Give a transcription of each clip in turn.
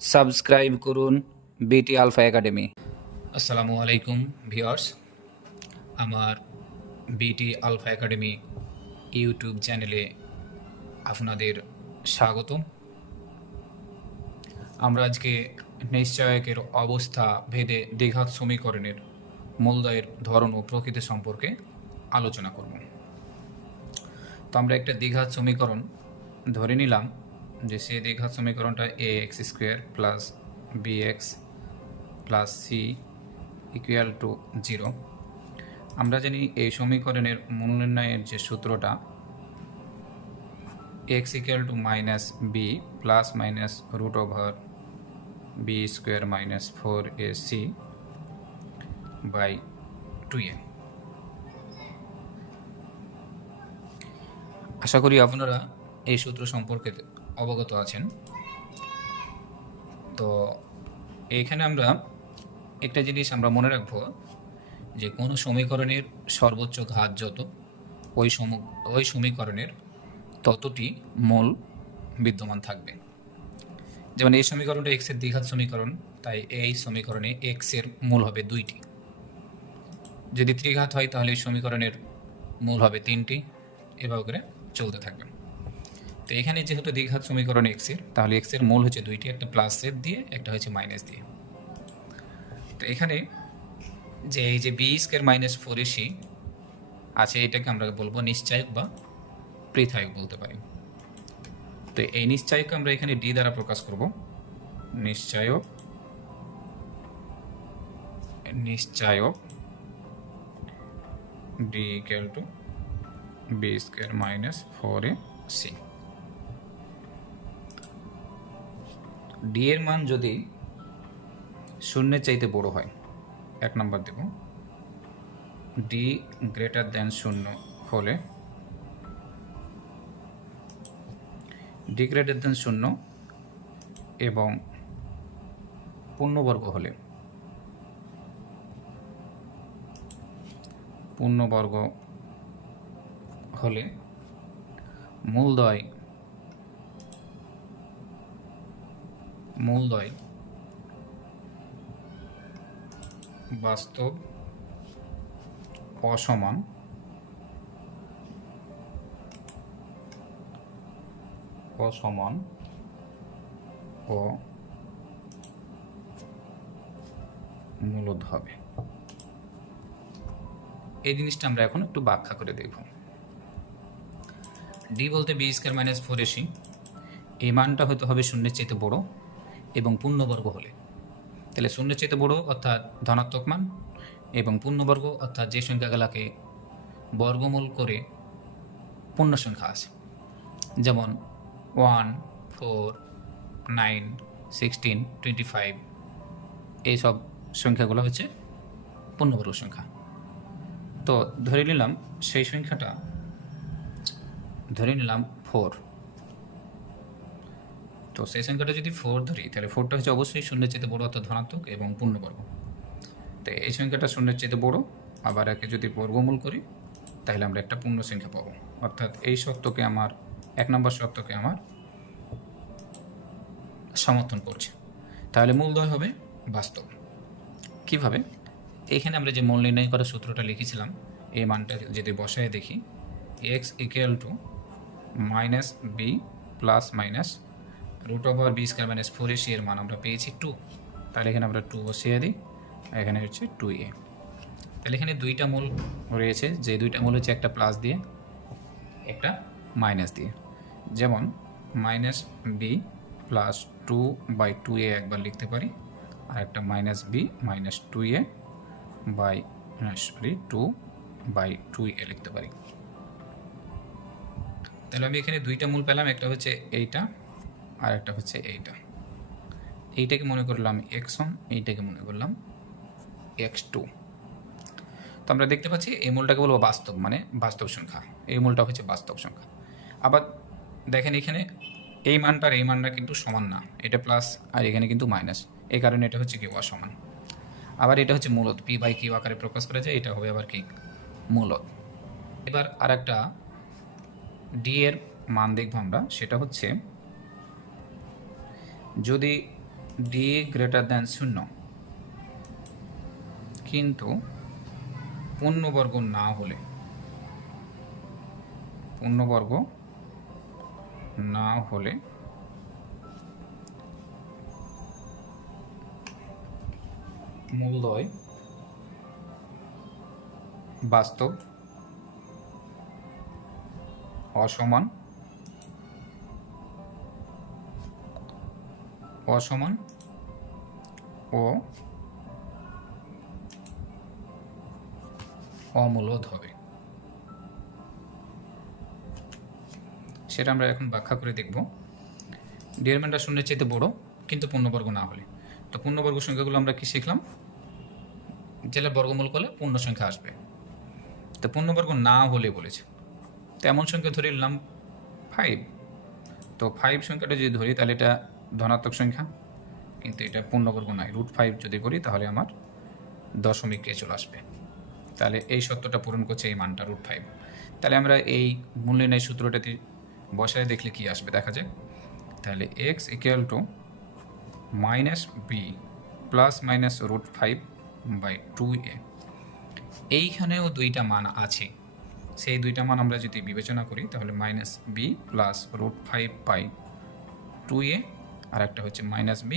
Subscribe করুন বিটি alpha academy. আসসালামু আলাইকুম ভিউয়ার্স, আমার বিটি আলফা একাডেমি ইউটিউব চ্যানেলে আপনাদের স্বাগতম। আমরা আজকে নিশ্চয়কের অবস্থা ভেদে দ্বিঘাত সমীকরণের মূলদয়ের ধরন ও প্রকৃতি সম্পর্কে আলোচনা করব। তো আমরা একটা দ্বিঘাত সমীকরণ ধরে নিলাম যে সেই দ্বিঘাত সমীকরণটা a x square plus b x plus c equal to 0। আমরা জানি এই সমীকরণের মূল নির্ণয়ের যে সূত্রটা x equal to minus B plus minus root over B square minus 4ac by 2a। আশা করি আপনারা এই সূত্র সম্পর্কে অবগত আছেন। তো এইখানে আমরা একটা জিনিস আমরা মনে রাখব যে কোনো সমীকরণের সর্বোচ্চ ঘাত যত ওই সমীকরণের ততটি মূল বিদ্যমান থাকবে। যেমন এই সমীকরণটা এক্সের দ্বিঘাত সমীকরণ, তাই এই সমীকরণে এক্সের মূল হবে 2টি। যদি ত্রিঘাত হয় তাহলে এই সমীকরণের মূল হবে 3টি, এভাবে করে চলতে থাকবে। তো এখানে যেহেতু দ্বিঘাত সমীকরণ এক্সের, তাহলে এক্সের মূল হচ্ছে 2টি, একটা প্লাসের দিয়ে একটা হচ্ছে মাইনাস দিয়ে। তো এখানে যে এই যে বি স্কোয়ার মাইনাস 4ac আছে, এটাকে আমরা বলবো নিশ্চায়ক বা পৃথায়ক বলতে পারি। তো এই নিশ্চায়ক আমরা এখানে ডি দ্বারা প্রকাশ করব। নিশ্চায়ক D equal to b square minus 4ac। D এর মান যদি শূন্যের চাইতে বড় হয়, 1 নম্বর দেব। ডি গ্রেটার দেন 0 হলে, ডি গ্রেটার দেন 0 এবং পূর্ণবর্গ হলে, মূলদ্বয় বাস্তব অসমান ও মূলদ হবে। এই জিনিসটা আমরা এখন একটু ব্যাখ্যা করে দেখব। ডি বলতে বি স্কোয়ার মাইনাস 4ac, এই মানটা হয়তো হবে শূন্যের চাইতে বড় এবং পূর্ণবর্গ হলে, তাহলে শূন্যের চাইতে বড় অর্থাৎ ধনাত্মক মান, এবং পূর্ণবর্গ অর্থাৎ যে সংখ্যাগুলোকে বর্গমূল করে পূর্ণ সংখ্যা আছে, যেমন 1, 4, 9, 16, 25, এইসব সংখ্যাগুলো হচ্ছে পূর্ণবর্গ সংখ্যা। তো ধরে নিলাম সেই সংখ্যাটা 4। তো সেই সংখ্যাটা যদি 4 ধরি, তাহলে 4টা হচ্ছে অবশ্যই শূন্যের চেয়ে বড় অর্থাৎ ধনাত্মক এবং পূর্ণবর্গ। তো এই সংখ্যাটা শূন্যের চেয়ে বড়, আবার একে যদি বর্গমূল করি তাহলে আমরা একটা পূর্ণ সংখ্যা পাবো। অর্থাৎ এই সত্যকে আমার 1 নম্বর সত্যকে আমার সমর্থন করছে। তাহলে মূলদ্বয় হবে বাস্তব। কিভাবে? এখানে আমরা যে মূল নির্ণয় করার সূত্রটা লিখেছিলাম, এই মানটা যদি বসায় দেখি, X equal to minus B plus minus root over B square minus 4ac এর মান আমরা পেয়েছি 2। তাহলে এখানে আমরা 2 বসিয়ে দিই, এখানে হচ্ছে 2a। তাহলে এখানে 2টা মূল রয়েছে, যে 2টা মূল হচ্ছে একটা প্লাস দিয়ে একটা মাইনাস দিয়ে। যেমন মাইনাস বি প্লাস 2/2a একবার লিখতে পারি, আর একটা মাইনাস বি মাইনাস 2/2a লিখতে পারি। তাহলে আমি এখানে 2টা মূল পেলাম, একটা হচ্ছে এইটা আর একটা হচ্ছে এইটাকে মনে করলাম x1, এইটাকে মনে করলাম x2। তো আমরা দেখতে পাচ্ছি এই মূলটাকে বলবো বাস্তব, মানে বাস্তব সংখ্যা। এই মূলটা হচ্ছে বাস্তব সংখ্যা। আবার দেখেন এখানে এই মানটা এই মানটা কিন্তু সমান না, এটা প্লাস আর এখানে কিন্তু মাইনাস, এই কারণে এটা হচ্ছে কি অসমান। আবার এটা হচ্ছে মূলদ, p/q আকারে প্রকাশ করা যায়, এটা হবে আবার কি মূলদ। এবার আর একটা ডি এর মান দেখব আমরা, সেটা হচ্ছে যদি ডি গ্রেটার দ্যান 0 কিন্তু পূর্ণবর্গ না হলে, পূর্ণবর্গ না হলে মূলদ্বয় বাস্তব, অসমান, অসমান ও অমূলদ হবে। সেটা আমরা এখন ব্যাখ্যা করে দেখব। ডি এর মানটা শূন্যের চাইতে বড় কিন্তু পূর্ণবর্গ না হলে। তো পূর্ণবর্গ সংখ্যাগুলো আমরা কি শিখলাম? যেটা বর্গমূল করলে পূর্ণ সংখ্যা আসবে। তো পূর্ণবর্গ না হলে বলেছে, তো এমন সংখ্যা ধরে নিলাম 5। তো 5 সংখ্যাটা যদি ধরি তাহলে এটা ধনাত্মক সংখ্যা, কিন্তু এটা পূর্ণবর্গ নয়। √5 যদি করি তাহলে আমার দশমিকে চলে আসবে। তাহলে এই সত্যটা পূরণ করছে এই মানটা √5। তাহলে আমরা এই মূল নির্ণয় সূত্রটাতে বসায় দেখলে কি আসবে দেখা যায়। তাহলে x = -b ± √5/2a। এইখানেও দুইটা মান আছে, সেই দুইটা মান আমরা যদি বিবেচনা করি তাহলে -b +√5/2a আর একটা হচ্ছে -b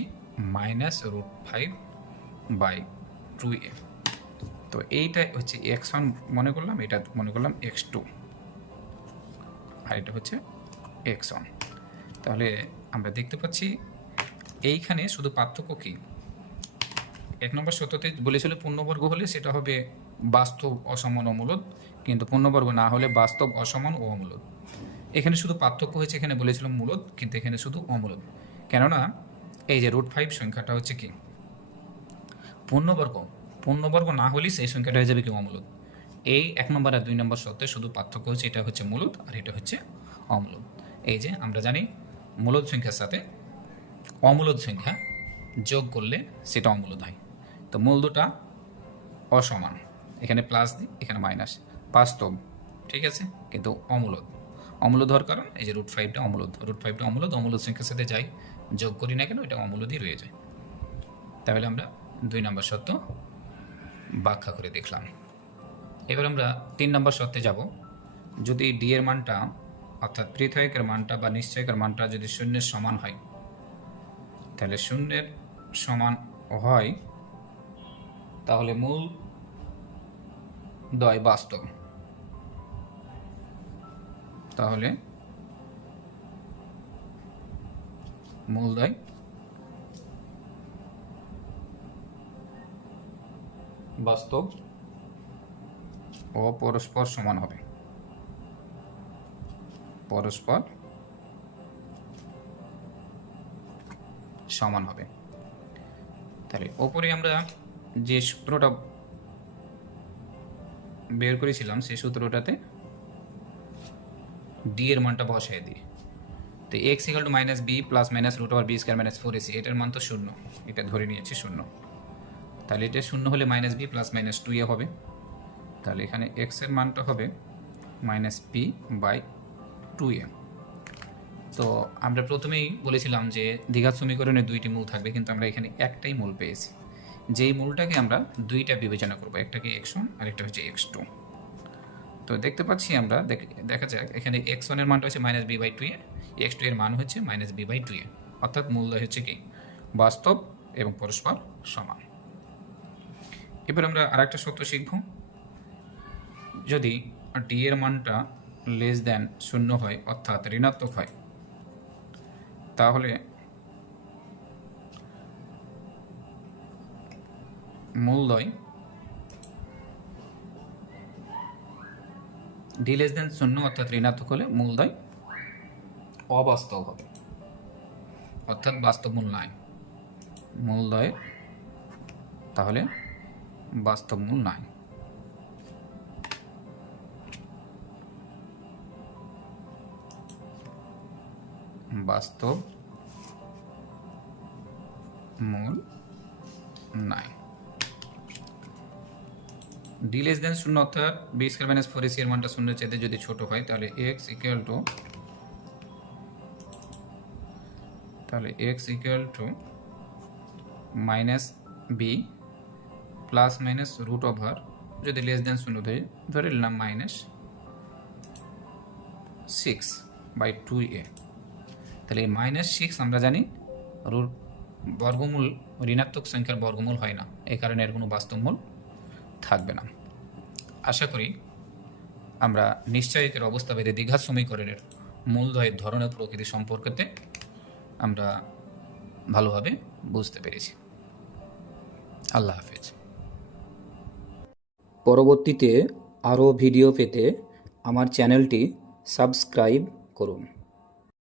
-√5/2a। তো এইটা হচ্ছে x1 মনে করলাম, এটা মনে করলাম x2, আর এটা হচ্ছে x1। তাহলে আমরা দেখতে পাচ্ছি এইখানে শুধু পার্থক্য কি, 1 নম্বর সত্যতে বলেছিল পূর্ণবর্গ হলে সেটা হবে বাস্তব, অসমান, অমূলদ, কিন্তু পূর্ণবর্গ না হলে বাস্তব, অসমান ও অমূলদ। এখানে শুধু পার্থক্য হয়েছে, এখানে বলেছিল মূলদ কিন্তু এখানে শুধু অমূলদ। কেননা এই যে √5 সংখ্যাটা হচ্ছে কি পূর্ণবর্গ, পূর্ণবর্গ না হলেই সেই সংখ্যাটা হয়ে যাবে কি অমূলদ। এই 1 নম্বর আর 2 নম্বর সত্যে শুধু পার্থক্য হচ্ছে এটা হচ্ছে মূলদ আর এটা হচ্ছে অমূলদ। এই যে আমরা জানি মূলদ সংখ্যার সাথে অমূলদ সংখ্যা যোগ করলে সেটা অমূলদ হয়। তো মূল দুটা অসমান, এখানে প্লাস দিই এখানে মাইনাস, বাস্তব ঠিক আছে কিন্তু অমূলদ। অমূলদ হওয়ার কারণ এই যে √5টা অমূলদ, √5টা অমূলদ, অমূলদ সংখ্যার সাথে যাই যোগ করি না কেন এটা অমূলদই রয়ে যায়। তাহলে আমরা 2 নম্বর সত্য ব্যাখ্যা করে দেখলাম। এবার আমরা 3 নম্বর সত্যে যাব। যদি ডি এর মানটা অর্থাৎ পৃথকের মানটা বা নিশ্চয়কের মানটা যদি শূন্যের সমান হয়, তাহলে শূন্যের সমান হয় তাহলে মূল দ্বয় বাস্তব, তাহলে মূলদ্বয় বাস্তব ও পরস্পর সমান হবে, পরস্পর সমান হবে। তাহলে ওপরে আমরা যে সূত্রটা বের করেছিলাম সেই সূত্রটাতে ডি এর মানটা বসায় দিই। তো x = -b ± √b² - 4ac, এটার মান তো 0, এটা ধরে নিয়েছি 0। তাহলে এটা 0 হলে -b ± -2a হবে। তাহলে এখানে x এর মানটা হবে -p/2a। তো আমরা প্রথমেই বলেছিলাম যে দ্বিঘাত সমীকরণে দুইটি মূল থাকবে, কিন্তু আমরা এখানে একটাই মূল পেয়েছি। যেই মূলটাকে আমরা দুইটা বিবেচনা করব, একটাকে x1 আর একটা হচ্ছে x2। তো দেখতে পাচ্ছি আমরা দেখা যাক এখানে x1 এর মানটা হচ্ছে -b/2a, x2 এর মান হচ্ছে -b/2a, অর্থাৎ মূলদ্বয় হচ্ছে কি বাস্তব এবং পরস্পর সমান। এবার আমরা আরেকটা সত্য শিখব। যদি ডি এর মানটা <0 হয় অর্থাৎ ঋণাত্মক হয়, তাহলে মূলদ্বয় ডি <0 অর্থাৎ ঋণাত্মক হলে মূলদ্বয় অবাস্তব হবে, অর্থাৎ বাস্তব মূল নয়। মূলদ্বয় তাহলে বাস্তব মূল নয়। বাস্তব মূল নাই। ডি <0 অর্থাৎ b² - 4ac এর মানটা 0 চাইতে যদি ছোট হয় তাহলে x = minus B plus minus root over, যদি লেস দেন শূন্য ধরে নিলাম -6/2a। তাহলে এই -6 আমরা জানি রুট বর্গমূল ঋণাত্মক সংখ্যার বর্গমূল হয় না, এই কারণে এর কোনো বাস্তব মূল থাকবে না। আশা করি আমরা নিশ্চয়কের অবস্থা ভেদে দ্বিঘাত সমীকরণের মূলদ্বয়ের ধরনের প্রকৃতি সম্পর্কে আমরা ভালোভাবে বুঝতে পেরেছি। আল্লাহ হাফেজ। পরবর্তীতে আরও ভিডিও পেতে আমার চ্যানেলটি সাবস্ক্রাইব করুন।